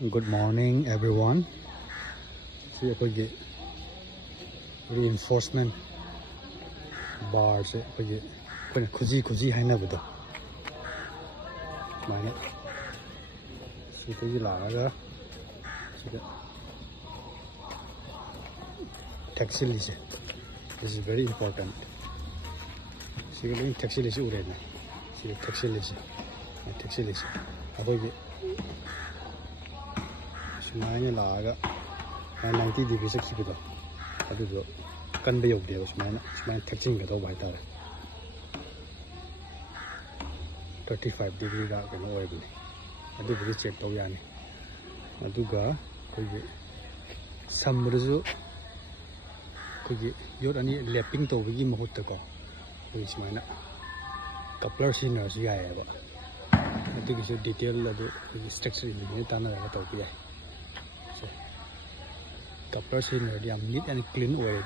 Good morning, everyone. See, we reinforcement bars. We kuzi hai na budo. Mana? See, we laga. See, taxi list. This is very important. See, we taxi list urena. See, taxi list. Taxi list. Apoy Sumanya laga 90 degrees sekido. Adudo kan be yogde sumanya texting ga do bai ta 35 degree da kan oi bani. Adu bri check to yani. Aduga koi samruju koi yod ani lapping to gi mahut ko. Koi sumanya coupler siner su ya ba. Adu gi detail adu structure ni ta na ga to bi. Coupler scenery neat and clean way.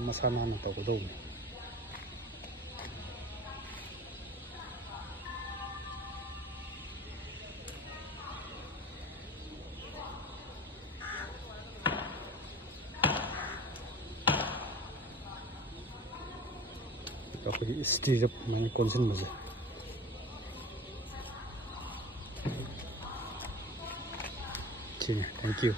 Masana na to do. Tapi stir up main concern maze. Thank you.